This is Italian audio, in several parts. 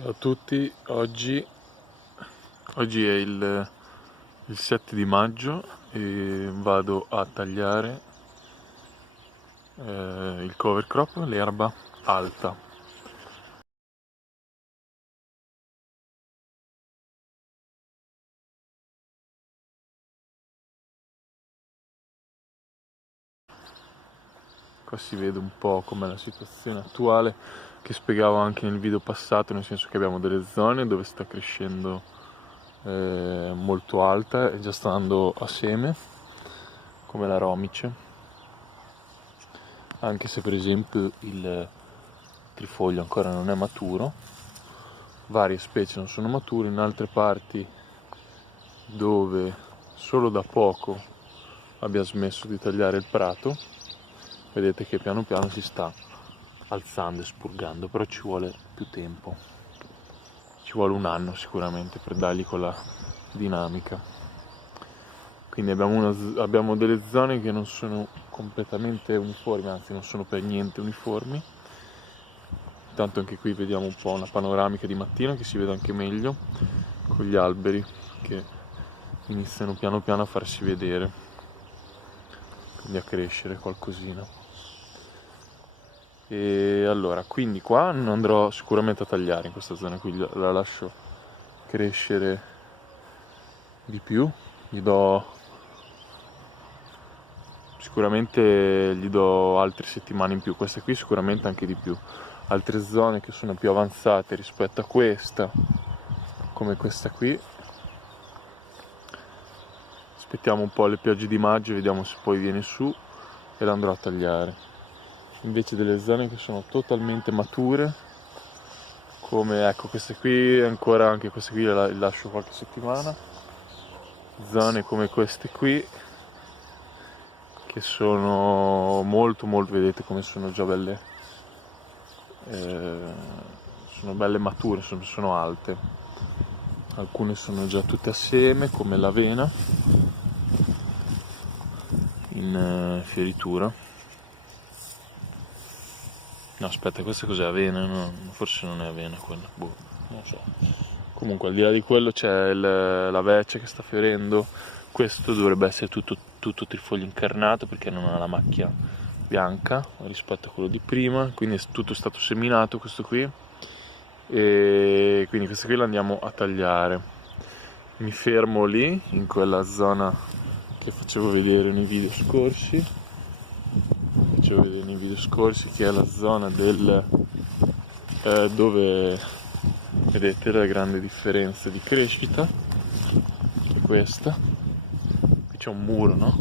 Ciao a tutti, oggi è il 7 di maggio e vado a tagliare il cover crop, l'erba alta. Qua si vede un po' com'è la situazione attuale, che spiegavo anche nel video passato, nel senso che abbiamo delle zone dove sta crescendo molto alta e già sta andando a seme, come la romice, anche se per esempio il trifoglio ancora non è maturo. Varie specie non sono mature, in altre parti dove solo da poco abbiamo smesso di tagliare il prato, vedete che piano piano si sta alzando e spurgando, però ci vuole più tempo, ci vuole un anno sicuramente per dargli quella dinamica. Quindi abbiamo delle zone che non sono completamente uniformi, anzi non sono per niente uniformi. Intanto anche qui vediamo un po' una panoramica di mattina che si vede anche meglio, con gli alberi che iniziano piano piano a farsi vedere, quindi a crescere qualcosina. E allora, quindi qua non andrò sicuramente a tagliare in questa zona qui, la lascio crescere di più, sicuramente gli do altre settimane in più, questa qui sicuramente anche di più. Altre zone che sono più avanzate rispetto a questa, come questa qui, aspettiamo un po' le piogge di maggio, vediamo se poi viene su e la andrò a tagliare. Invece delle zone che sono totalmente mature, come ecco queste qui, ancora anche queste qui le lascio qualche settimana. Zone come queste qui che sono molto, vedete come sono già belle, sono belle mature, sono alte. Alcune sono già tutte assieme, come l'avena in fioritura. No, aspetta, questa cos'è? Avena? No, forse non è avena quella, boh, non so. Comunque al di là di quello c'è la vece che sta fiorendo. Questo dovrebbe essere tutto trifoglio incarnato perché non ha la macchia bianca rispetto a quello di prima, quindi è tutto stato seminato questo qui, e quindi questo qui lo andiamo a tagliare. Mi fermo lì in quella zona che facevo vedere nei video scorsi, che è la zona dove vedete la grande differenza di crescita, che è questa. Qui c'è un muro, no?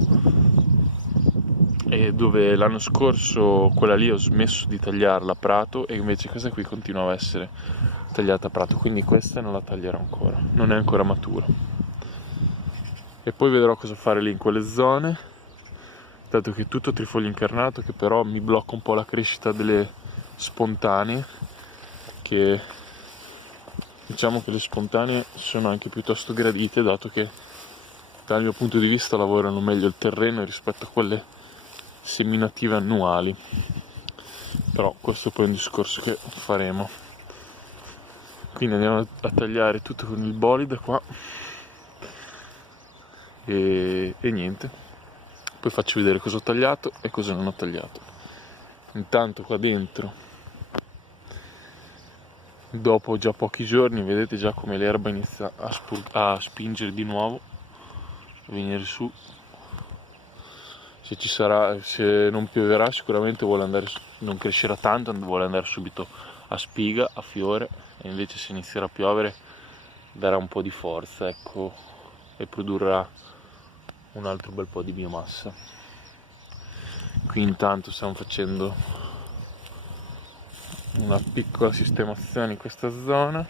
E dove l'anno scorso quella lì ho smesso di tagliarla a prato e invece questa qui continuava a essere tagliata a prato, quindi questa non la taglierò ancora, non è ancora matura. E poi vedrò cosa fare lì in quelle zone, dato che è tutto trifoglio incarnato, che però mi blocca un po' la crescita delle spontanee, che diciamo che le spontanee sono anche piuttosto gradite, dato che dal mio punto di vista lavorano meglio il terreno rispetto a quelle seminative annuali. Però questo poi è un discorso che faremo. Quindi andiamo a tagliare tutto con il bolide qua e niente, poi faccio vedere cosa ho tagliato e cosa non ho tagliato. Intanto qua dentro, dopo già pochi giorni, vedete già come l'erba inizia a spingere di nuovo, a venire su. Se non pioverà sicuramente non crescerà tanto, vuole andare subito a spiga, a fiore, e invece se inizierà a piovere darà un po' di forza, ecco, e produrrà un altro bel po' di biomassa. Qui intanto stiamo facendo una piccola sistemazione in questa zona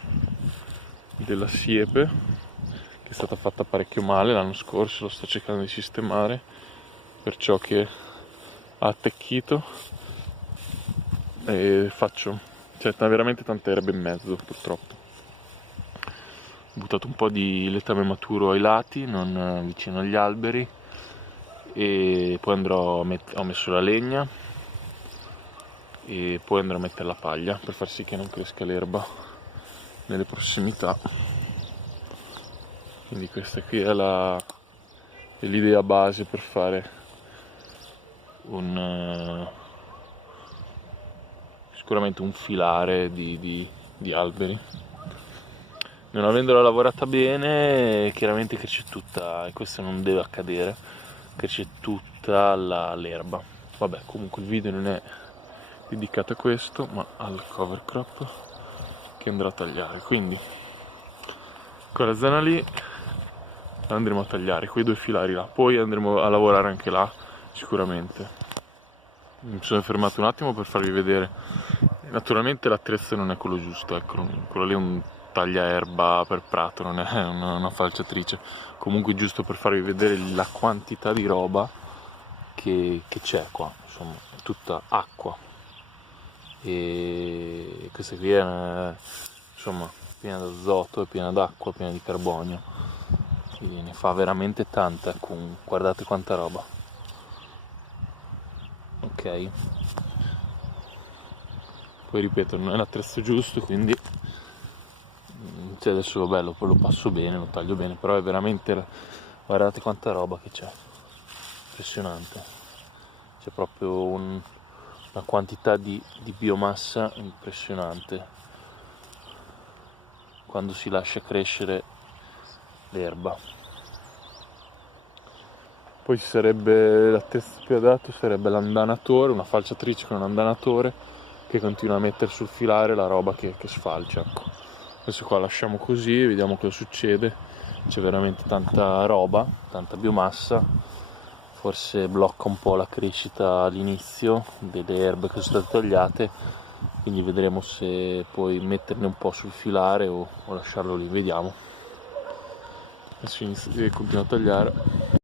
della siepe, che è stata fatta parecchio male l'anno scorso, lo sto cercando di sistemare, perciò che ha attecchito e c'è veramente tante erbe in mezzo, purtroppo. Ho buttato un po' di letame maturo ai lati, non vicino agli alberi, e poi ho messo la legna e poi andrò a mettere la paglia per far sì che non cresca l'erba nelle prossimità. Quindi questa qui è l'idea base per fare sicuramente un filare di alberi. Non avendola lavorata bene, chiaramente cresce tutta, e questo non deve accadere, cresce tutta l'erba. Vabbè, comunque il video non è dedicato a questo, ma al cover crop che andrò a tagliare. Quindi quella zona lì la andremo a tagliare, quei 2 filari là, poi andremo a lavorare anche là sicuramente. Mi sono fermato un attimo per farvi vedere, naturalmente l'attrezzo non è quello giusto, ecco, quello lì è un tagliaerba per prato, non è una falciatrice, comunque giusto per farvi vedere la quantità di roba che c'è qua, insomma è tutta acqua, e questa qui è insomma piena d'azoto, è piena d'acqua, piena di carbonio, quindi ne fa veramente tanta, guardate quanta roba. Ok, poi ripeto, non è l'attrezzo giusto, quindi adesso vabbè, lo passo bene, lo taglio bene, però è veramente, guardate quanta roba che c'è, impressionante, c'è proprio una quantità di biomassa impressionante quando si lascia crescere l'erba. Poi ci sarebbe l'attrezzo più adatto, sarebbe l'andanatore, una falciatrice con un andanatore che continua a mettere sul filare la roba che sfalcia, ecco. Adesso qua lasciamo così, vediamo cosa succede. C'è veramente tanta roba, tanta biomassa, forse blocca un po' la crescita all'inizio delle erbe che sono state tagliate, quindi vedremo se poi metterne un po' sul filare o lasciarlo lì, vediamo. Adesso continuo a tagliare.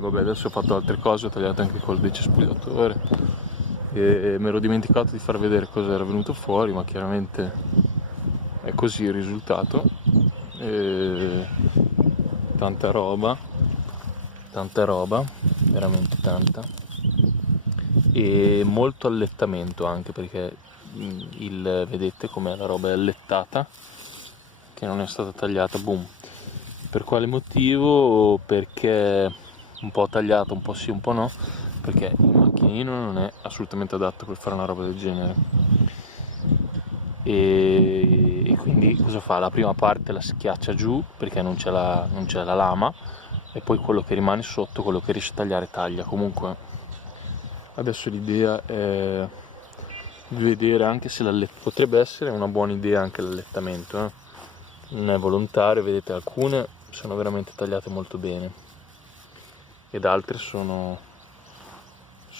Vabbè, adesso ho fatto altre cose, ho tagliato anche col decespugliatore e mi ero dimenticato di far vedere cosa era venuto fuori, ma chiaramente è così il risultato. Tanta roba, veramente tanta, e molto allettamento anche, perché vedete com'è, la roba è allettata, che non è stata tagliata, boom. Per quale motivo? Perché un po' tagliato, un po' sì, un po' no, perché il macchinino non è assolutamente adatto per fare una roba del genere, e quindi cosa fa? La prima parte la schiaccia giù perché non c'è la lama, e poi quello che rimane sotto, quello che riesce a tagliare, taglia. Comunque adesso l'idea è di vedere anche se potrebbe essere una buona idea anche l'allettamento, non è volontario, vedete, alcune sono veramente tagliate molto bene ed altre sono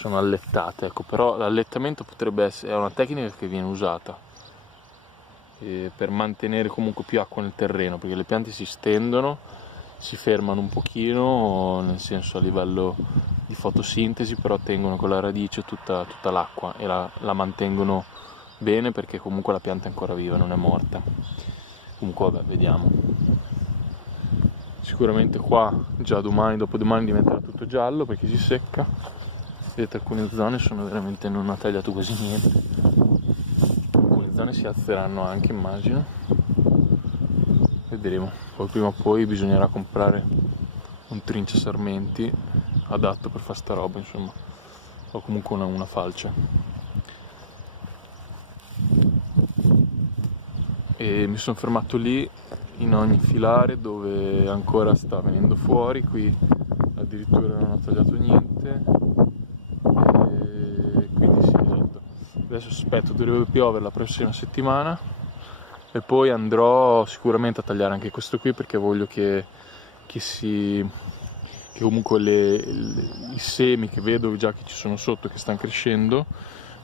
allettate, ecco. Però l'allettamento potrebbe essere, è una tecnica che viene usata per mantenere comunque più acqua nel terreno, perché le piante si stendono, si fermano un pochino, nel senso a livello di fotosintesi, però tengono con la radice tutta l'acqua e la mantengono bene, perché comunque la pianta è ancora viva, non è morta. Comunque vabbè, vediamo. Sicuramente qua già domani, dopodomani diventerà tutto giallo perché si secca. Vedete, alcune zone sono veramente, non ha tagliato quasi niente, alcune zone si alzeranno anche, immagino, vedremo. Poi prima o poi bisognerà comprare un trinciasarmenti adatto per fare sta roba, insomma, o comunque una falce. E mi sono fermato lì in ogni filare dove ancora sta venendo fuori. Qui addirittura non ho tagliato niente, e quindi sì, esatto. Adesso aspetto, dovrebbe piovere la prossima settimana e poi andrò sicuramente a tagliare anche questo qui, perché voglio che comunque i semi che vedo già che ci sono sotto, che stanno crescendo,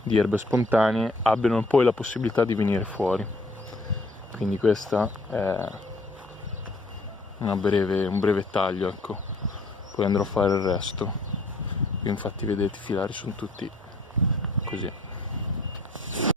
di erbe spontanee, abbiano poi la possibilità di venire fuori. Quindi questa è un breve taglio, ecco. Poi andrò a fare il resto. infatti vedete i filari sono tutti così.